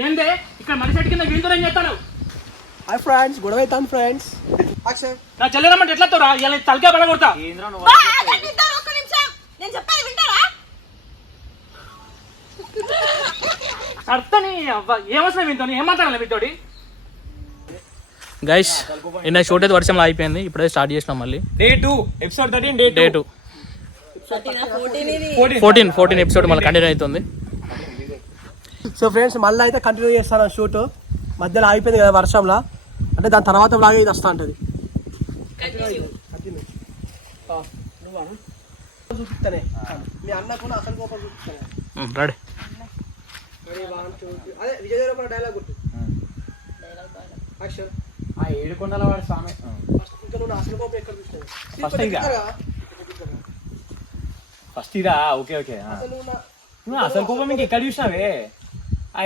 ఏందే ఇక్కడ మనిషి అటు కింద వీళ్ళతో ఏం చేస్తాను? హాయ్ ఫ్రెండ్స్, గొడవ అవుతాను ఫ్రెండ్స్. యాక్షన్. నా చెల్లెరమ్మంటే ఎట్లా తోరా ఇలా తలకే పడగొడతా. అర్థని ఏమవసరం మీతో ఏం మాట్లాడాలి మీతోటి? గైస్ నిన్న షూట్ అయితే వర్షంలో అయిపోయింది, ఇప్పుడే స్టార్ట్ చేసినాం మళ్ళీ. Day 2 episode 13 Day 2 14 ఎపిసోడ్ మళ్ళీ కంటిన్యూ అవుతుంది. సో ఫ్రెండ్స్ మళ్ళీ అయితే కంటిన్యూ చేస్తాను షూట్. మధ్యలో అయిపోయింది కదా వర్షంలో, అంటే దాని తర్వాత లాగా ఇది వస్తూ ఉంటుంది. చూపిస్తానే మీ అన్న కూడా అసలు కోపం చూపిస్తానే. రెడీ. అదే విజయ్ దేవరకొండ డైలాగ్ గుర్తు. యాక్షన్. ఆ ఏడుకొండల వాడు స్వామి. ఫస్ట్ ఇంకా నువ్వు అసలు కోపం ఎక్కడ చూసినావు? ఫస్ట్ ఇదా? ఓకే అసలు నువ్వు అసలు కోపం ఇంకెక్కడ చూసినావే? ఆ